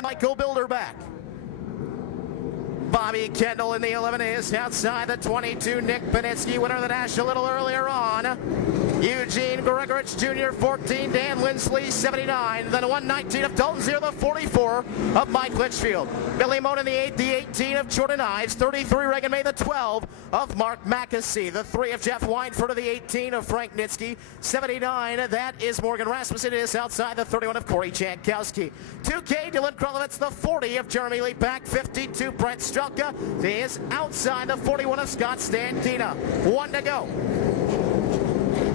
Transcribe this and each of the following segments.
Michael Bilderback. Bobby Kendall in the 11 is outside the 22. Nick Panitsky, winner of the Dash a little earlier on. Eugene Gregorich Jr., 14. Dan Lindsley, 79. Then 119 of Dalton Zero, the 44 of Mike Litchfield. Billy Moan in the 8, the 18 of Jordan Ives. 33, Reagan May, the 12 of Mark Mackesy. The 3 of Jeff Weinfurt of the 18 of Frank Nitsky. 79, that is Morgan Rasmussen. It is outside the 31 of Corey Jankowski. 2K, Dylan Krolowitz, the 40 of Jeremy Leapack. 52, Brent Strelka is outside the 41 of Scott Stankina. 1 to go.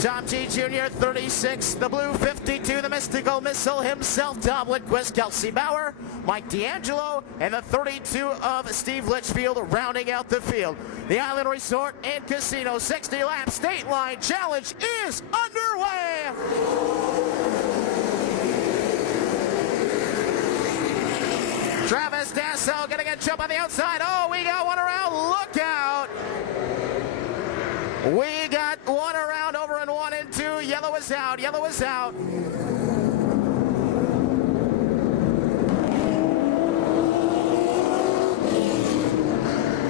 Tom G. Jr., 36. The blue, 52. The mystical missile himself, Tom Lindquist, Kelsey Bauer, Mike D'Angelo, and the 32 of Steve Litchfield rounding out the field. The Island Resort and Casino 60 lap Stateline Challenge is underway. Travis Dasso getting a jump on the outside. Oh, we got one around. Look out. We got one around over in 1 and 2. Yellow is out. Yellow is out.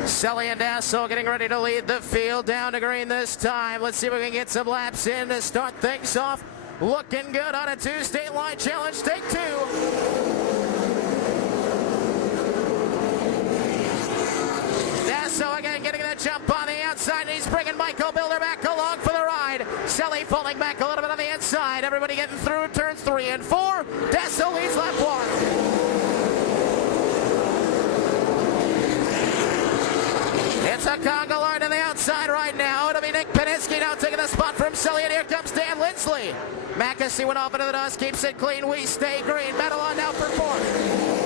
Selly and Dasso getting ready to lead the field down to green this time. Let's see if we can get some laps in to start things off. Looking good on a 2 Stateline Challenge. Take 2. So again, getting the jump on the outside, and he's bringing Michael Bilderback along for the ride. Selly falling back a little bit on the inside. Everybody getting through turns 3 and 4. Dasso leads lap 1. It's a conga line on the outside right now. It'll be Nick Panitsky now taking the spot from Selly, and here comes Dan Lindsley. Mackesy went off into the dust, keeps it clean. We stay green. Medal on now for 4th.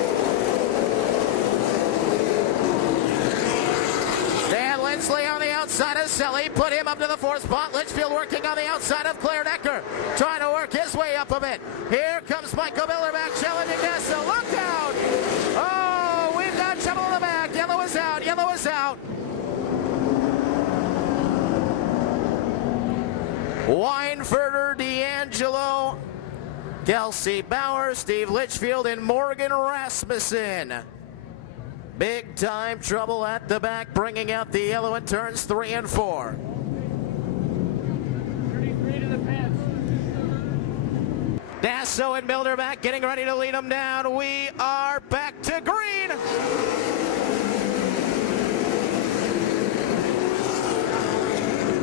Dan Lindsley on the outside of Selly, put him up to the 4th spot. Litchfield working on the outside of Claire Decker, trying to work his way up a bit. Here comes Michael Bilderback challenging Dasso. Look out! Oh, we've got trouble in the back. Yellow is out. Yellow is out. Weinfurter, D'Angelo, Kelsey Bauer, Steve Litchfield, and Morgan Rasmussen. Big time trouble at the back, bringing out the yellow in turns 3 and 4. 33 to the fence. Dasso and Bilderback getting ready to lead them down. We are back to green.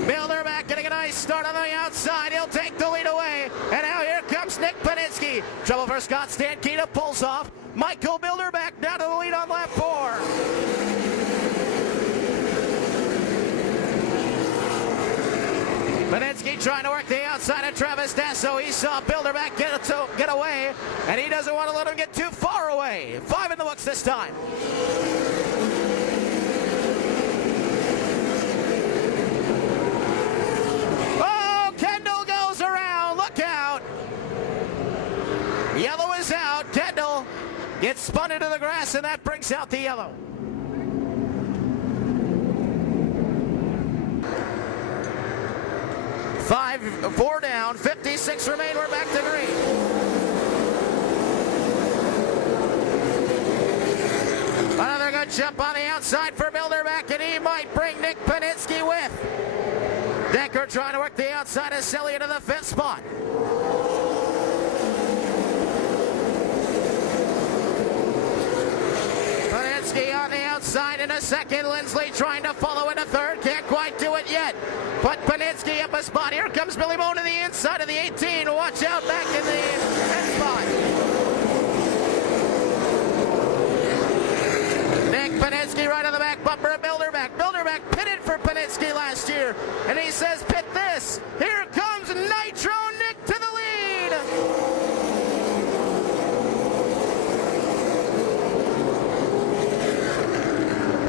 Bilderback getting a nice start on the outside. He'll take the lead away. And now here comes Nick Panitsky. Trouble for Scott Stankina, pulls off. Michael Bilderback down to the lead on lap 4. Panitsky trying to work the outside of Travis Dasso. He saw Bilderback get away, and he doesn't want to let him get too far away. 5 in the books this time. Oh, Kendall goes around. Look out. Yellow is out. Kendall gets spun into the grass, and that brings out the yellow. Four down, 56 remain. We're back to green. Another good jump on the outside for Bilderback, and he might bring Nick Panitsky with. Decker trying to work the outside of Selly into the 5th spot. On the outside in a 2nd. Lindsley trying to follow in a 3rd. Can't quite do it yet. But Panitsky up a spot. Here comes Billy Moan to the inside of the 18. Watch out back in the 10th spot. Nick Panitsky right on the back bumper of Bilderback. Bilderback pitted for Panitsky last year. And he says, pit this. Here comes Nitro Nick to the lead.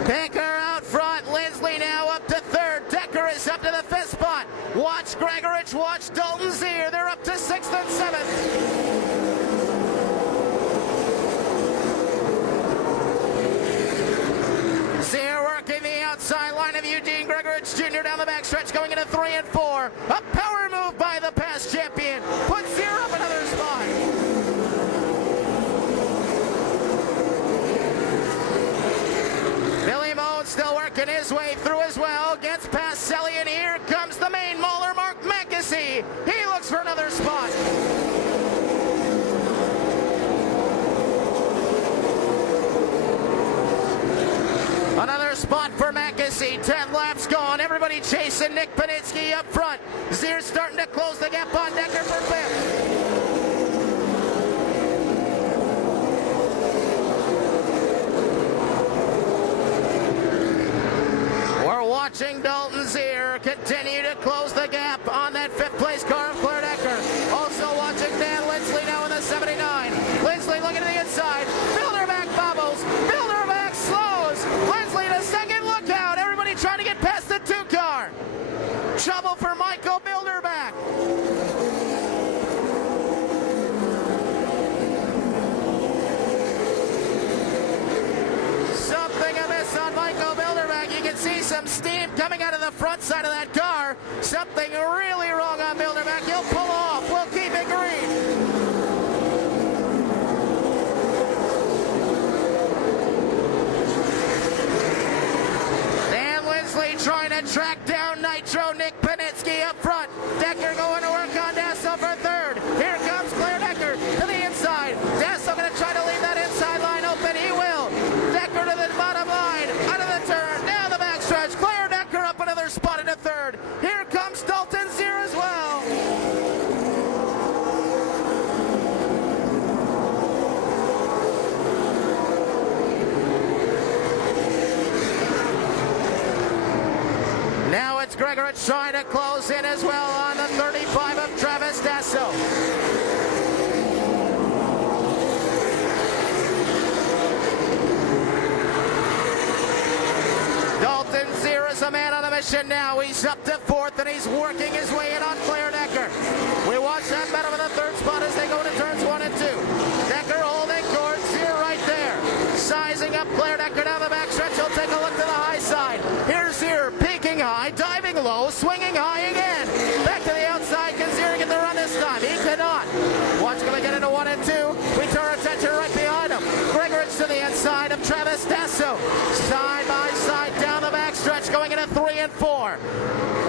Decker out front. Lindsley now up to 3rd. Decker is up to the 5th spot. Watch Gregorich. Watch Dalton Zier. They're up to 6th and 7th. Zier working the outside line of Eugene Gregorich Jr. down the backstretch, going into 3 and 4. A power move by the past champion. Puts Zier up another spot. working his way through as well. Gets past Selly, and here comes the main mauler, Mark Mackesy. He looks for another spot. Another spot for Mackesy. 10 laps gone. Everybody chasing Nick Panitsky up front. Zier's starting to close the gap on Decker for fifth. We're watching Dalton Zier continue to close the gap on that fifth place car of Claire Decker. Also watching Dan Lindsley now in the 79. Lindsley looking to the inside. Bilderback bobbles. Bilderback slows. Lindsley to second. Look out. Everybody trying to get past the 2 car. Trouble for Michael Bilderback. Something amiss on Michael Bilderback. You can see some steam coming out of the front side of that car. Something really wrong on Bilderback. He'll pull off. We'll keep it green. Dan Lindsley trying to track down Nitro Nick Panitsky up front. Decker going to work on Dasso for third. Here comes Claire Decker to the inside. Dasso going to try to leave that inside line open. He will. Decker to the bottom line. Out of the turn. Down the backstretch. Claire Decker up another spot into third. Here comes Dalton Zier as well. Now it's Gregorich trying to close in as well on the 35 of Travis Dasso. Dalton Zier is a man on a mission now. He's up to fourth, and he's working his way in on Claire Decker. We watch that battle in the third spot as they go into turns 1 and 2. Decker holding court, Zier right there. Sizing up Claire Decker down the backstretch. He'll take a look to the high side. Here's Zier, peaking high, diving low, swinging high again. Back to the outside. Can Zier get the run this time? He cannot. Watch going to get into 1 and 2. We turn our attention right behind him. Gregorich to the inside of Travis Dasso. Side by side down the backstretch, going into 3 and 4.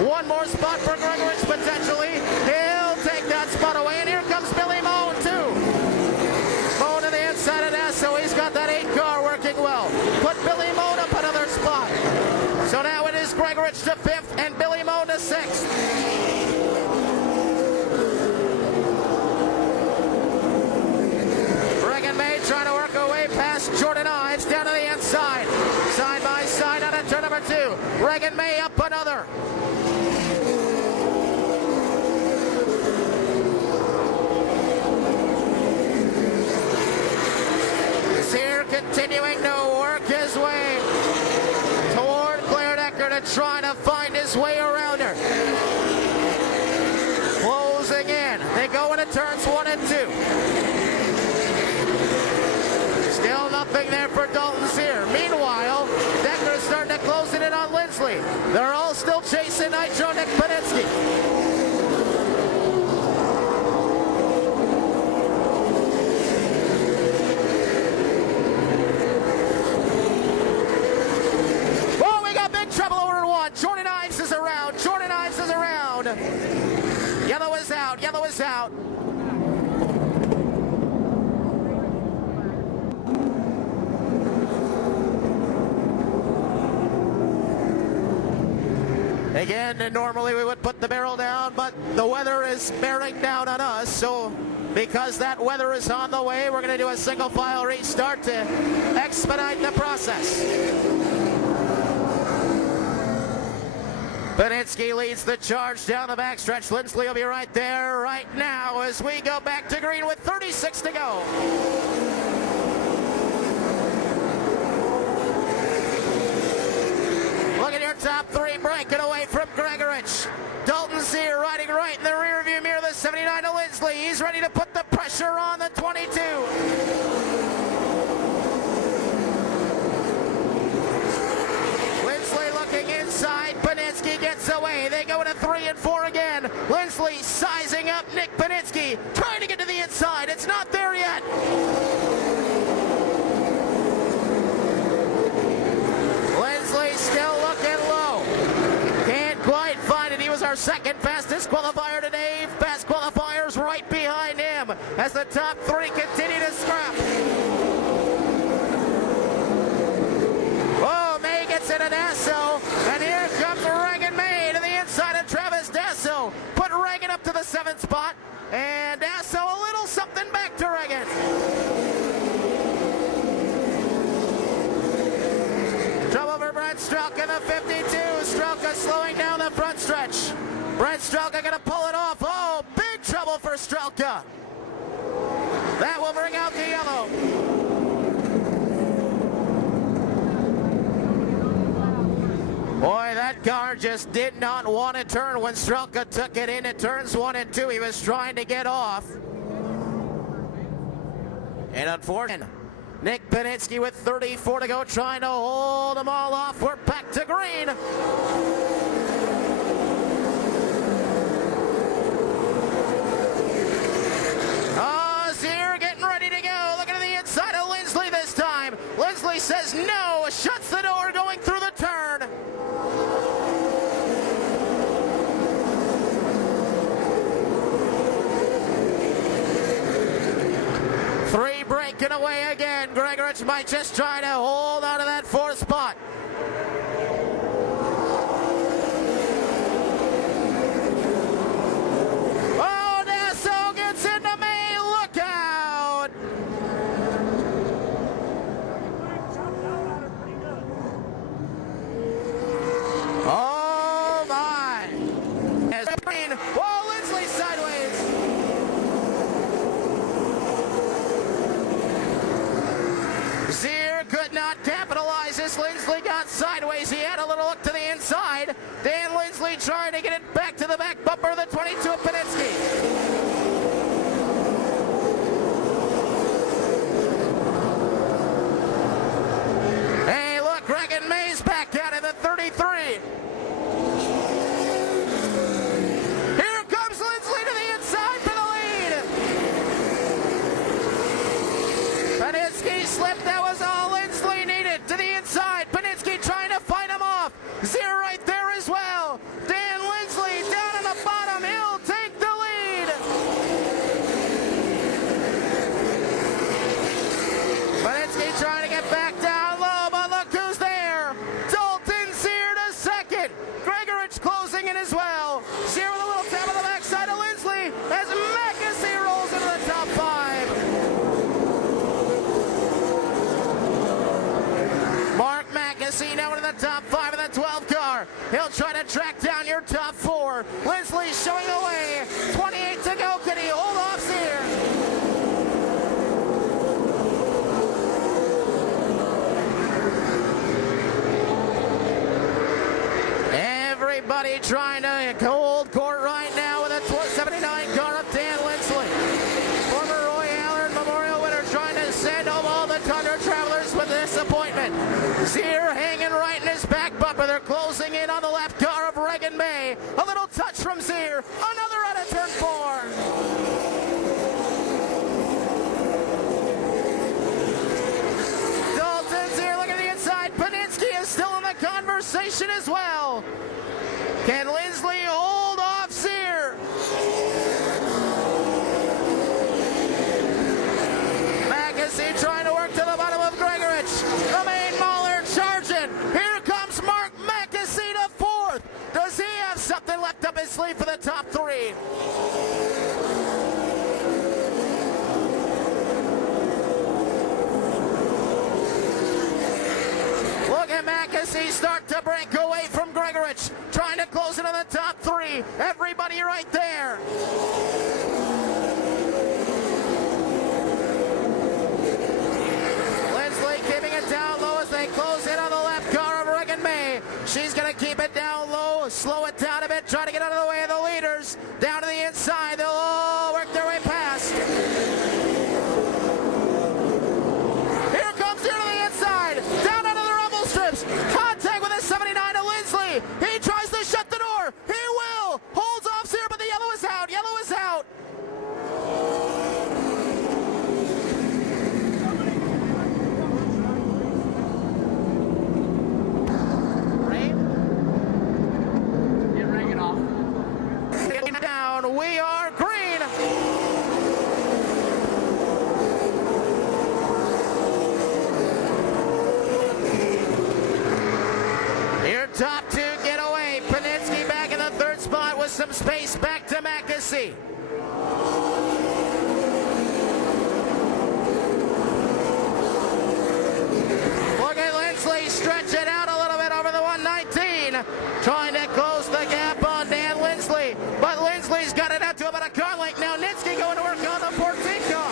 One more spot for Gregorich potentially. He'll take that spot away, and here comes Billy Moan too. Moan to the inside of Dasso. He's got that 8 car working well. Put Billy Moan up another spot. So now it is Gregorich to 5th and Billy Moan to 6th. Regan May trying to work her way past Jordan Ives down to the inside. Side by side on turn number 2. Regan May up another. Zier continuing to work his way toward Claire Decker to try to find his way around her. Closing in. They go into turns 1 and 2. Still nothing there for Dalton Zier. Meanwhile, Decker's starting to close it in on Lindsley. They're all still chasing Nitro Nick Panitsky. Trouble over in 1. Jordan Ives is around. Jordan Ives is around. Yellow is out. Yellow is out. Again, normally we would put the barrel down, but the weather is bearing down on us. So because that weather is on the way, we're going to do a single file restart to expedite the process. Panitsky leads the charge down the backstretch. Lindsley will be right there right now as we go back to green with 36 to go. Look at your top 3 breaking away from Gregorich. Dalton Zier riding right in the rearview mirror, the 79 to Lindsley. He's ready to put the pressure on the 22. Inside, Panitsky gets away. They go into 3 and 4 again. Lindsley sizing up Nick Panitsky, trying to get to the inside. It's not there yet. Lindsley still top three continue to scrap. Oh, May gets into Dasso, and here comes Reagan May to the inside of Travis Dasso. Put Reagan up to the 7th spot, and Dasso a little something back to Reagan. Trouble for Brent Strelka, the 52. Strelka slowing down the front stretch. Brent Strelka going to pull it off. Oh, big trouble for Strelka. That will bring out the yellow. Boy, that car just did not want to turn when Strelka took it in at turns 1 and 2. He was trying to get off. And unfortunately, Nick Panitsky with 34 to go, trying to hold them all off. We're back to green. Oh, Zier getting ready to go. Looking to the inside of Lindsley this time. Lindsley says no, shuts the door going through the turn. Three breaking away again. Gregorich might just try to hold on to that 4th spot. Oh, Dasso gets into May. Look out! Oh, my. Whoa, Lindsley sideways. Zier could not capitalize this. Lindsley got sideways. He had a little look to the inside. Dan Lindsley trying to get it back to the back bumper of the 22 of Panitsky. Hey, look, Reagan May's back out of the 33. Here comes Lindsley to the inside for the lead. Panitsky slipped. That was all Lindsley needed. To the inside. Panitsky trying to fight him off. Zier right there as well. Dan Lindsley down on the bottom. He'll take the lead. Panitsky trying to get back down low, but look who's there. Dalton Zier to 2nd. Gregorich closing in as well. Zier with a little tap on the backside of Lindsley as Mackesy rolls into the top 5. Mark Mackesy now into the top 5 of the 12 car. He'll try to track down your top 4. Lindsley showing the way. 28 to go. Can he hold off Zier? Everybody trying to hold court right now with a 79 car of Dan Lindsley. Former Roy Allen Memorial winner trying to send home all the Tundra travelers with disappointment. Zier hanging right in his back bumper. They're closing in on the left car of Reagan May. A little touch from Zier. Another out of turn 4. Dalton Zier looking at the inside. Panitsky is still in the conversation as well. Can Lindsley hold off Zier? Mackesy trying to work to the bottom of Gregorich. The main mauler charging. Here comes Mark Mackesy to 4th. Does he have something left up his sleeve for the top 3? Look at Mackesy start to break away from Gregorich. Trying to close it on the top 3. Everybody right there. Lindsley keeping it down low as they close in on the left car of Reagan May. She's going to keep it down low, slow it down a bit, try to get out of the way of the leaders. Down to the inside, they'll all work their way past. Here comes Zier to the inside, down onto the rumble strips. Contact with a 79 of Lindsley. He tries to shut the door. He will. Holds off Zier, but the yellow is out. Yellow is out. Mackesy. Look at Lindsley stretch it out a little bit over the 119. Trying to close the gap on Dan Lindsley. But Lindsley's got it out to about a car length. Now Nitsky going to work on the 14 car.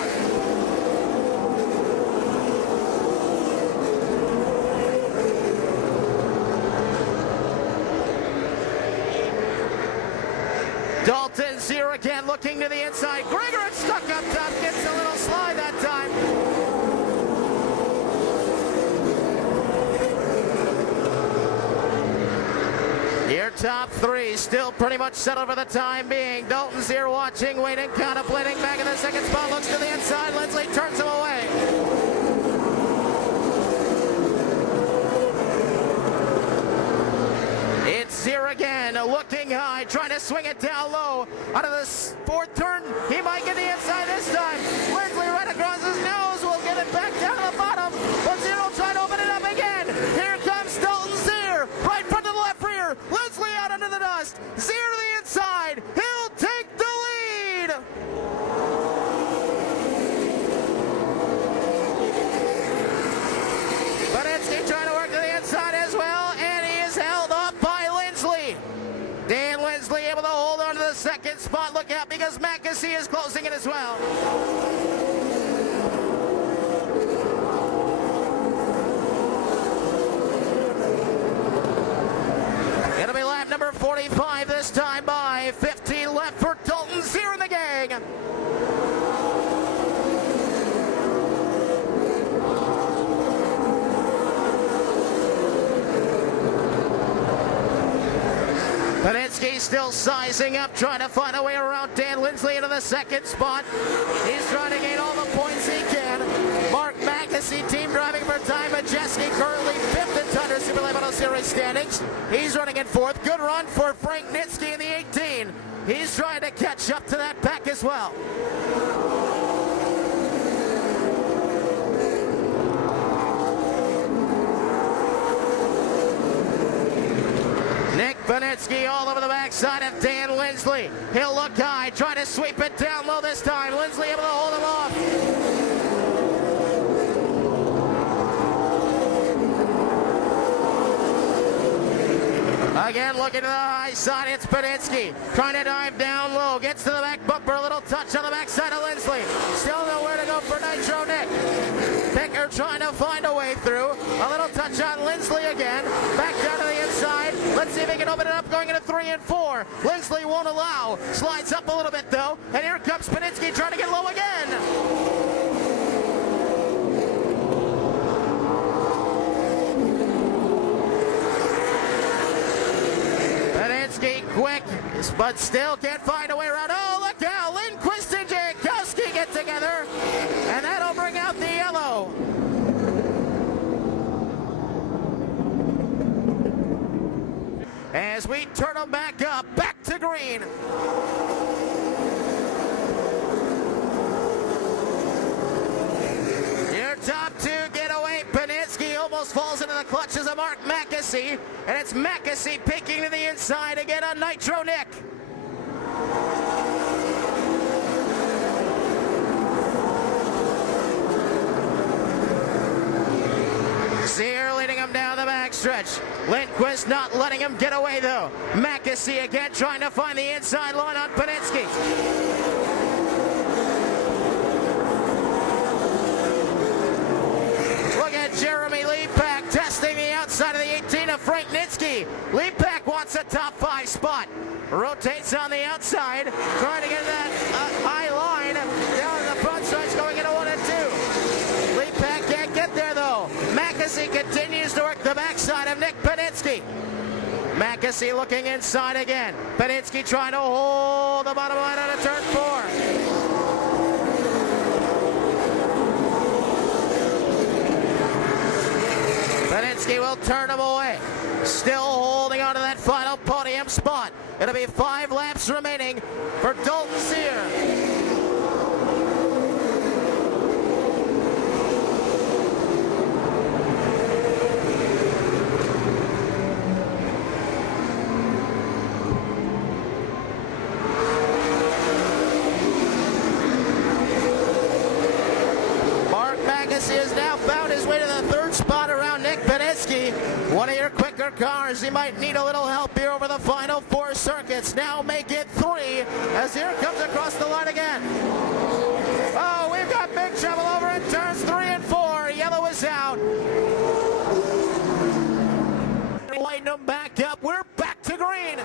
Dalton Zier again looking to the inside. Gregor stuck up top, gets a little slide that time. Your top three still pretty much settled for the time being. Dalton Zier watching, waiting, contemplating. Back in the second spot, looks to the inside. Lindsley turns him away. It's Zier again, looking high, trying to swing it down low. Out of the fourth turn, he might get the inside this time. Lindsley right across his nose, will get it back down to the bottom. But Zier will try to open it up again. Here comes Dalton Zier, right front to the left rear. Lindsley out under the dust. Zier to the inside. He'll take the lead. Badetsky trying to work to the inside as well, and he is held up by Lindsley. Dan Lindsley able to hold on to the second spot. Look out because Mackesy is closing it as well. It'll be lap number 45 this time by 15 left for Dalton Zier and the gang. Badetsky still sizing up, trying to find a way around Dan Lindsley into the second spot. He's trying to gain all the points he can. Mark Mackesy, team driving for Ty Majeski, currently fifth in Tundra Super Late Model Series standings. He's running in fourth. Good run for Frank Nitsky in the 18. He's trying to catch up to that pack as well. Nick Banetsky all over the backside of Dan Lindsley. He'll look high, try to sweep it down low this time. Lindsley able to hold him off. Again, looking to the high side, it's Banetsky. Trying to dive down low, gets to the back bumper, a little touch on the backside of Lindsley. Still nowhere to go for Nitro Nick. Picker trying to find a way through. A little touch on Lindsley again. Back down to the inside. Let's see if he can open it up going into 3 and 4. Lindsley won't allow. Slides up a little bit though. And here comes Banetsky trying to get low again. Banetsky quick, but still can't find a way around. Oh, look out. Lindquist and Jankowski get together. And that'll bring out the yellow. As we turn them back up, back to green. Your top two get away. Banetsky almost falls into the clutches of Mark Mackesy. And it's Mackesy peeking to the inside again on Nitro Nick. Zier leading him down the backstretch. Lindquist not letting him get away though. Mackesy again trying to find the inside line on Banetsky. Look at Jeremy Leapak testing the outside of the 18 of Frank Nitsky. Leapak wants a top 5 spot. Rotates on the outside, trying to get that high line down in the front stretch going into 1 and 2. Leapak can't get there though. Mackesy continues to work the backside of Nick Banetsky. Mackesy looking inside again. Banetsky trying to hold the bottom line out of turn 4. Banetsky will turn him away. Still holding on to that final podium spot. It'll be 5 laps remaining for Dalton Zier. his way to the third spot around Nick Penitsky. One of your quicker cars. He might need a little help here over the final 4 circuits. Now make it 3 as here comes across the line again. Oh, we've got big trouble over in turns 3 and 4. Yellow is out. Lighten them back up. We're back to green.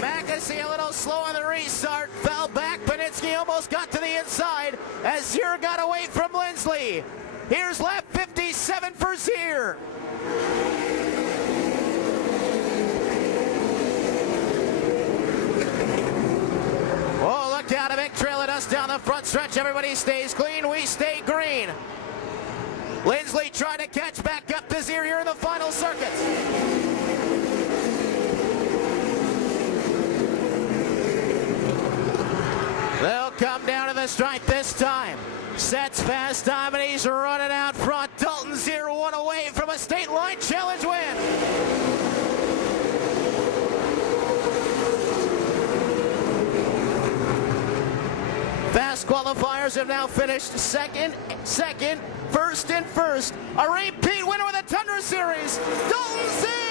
Mackesy a little slow on the restart. Fell back. Penitsky almost got to the inside as Zier got away from Lindsley. Here's lap 57 for Zier. Oh, look out, a big trail of dust down the front stretch. Everybody stays clean. We stay green. Lindsley trying to catch back up to Zier here in the final circuits. They'll come down to the stripe this time. Sets fast time and he's running out front. Dalton Zier 1 away from a Stateline Challenge win. Fast qualifiers have now finished second, first, and first. A repeat winner with the Tundra Series, Dalton Zier.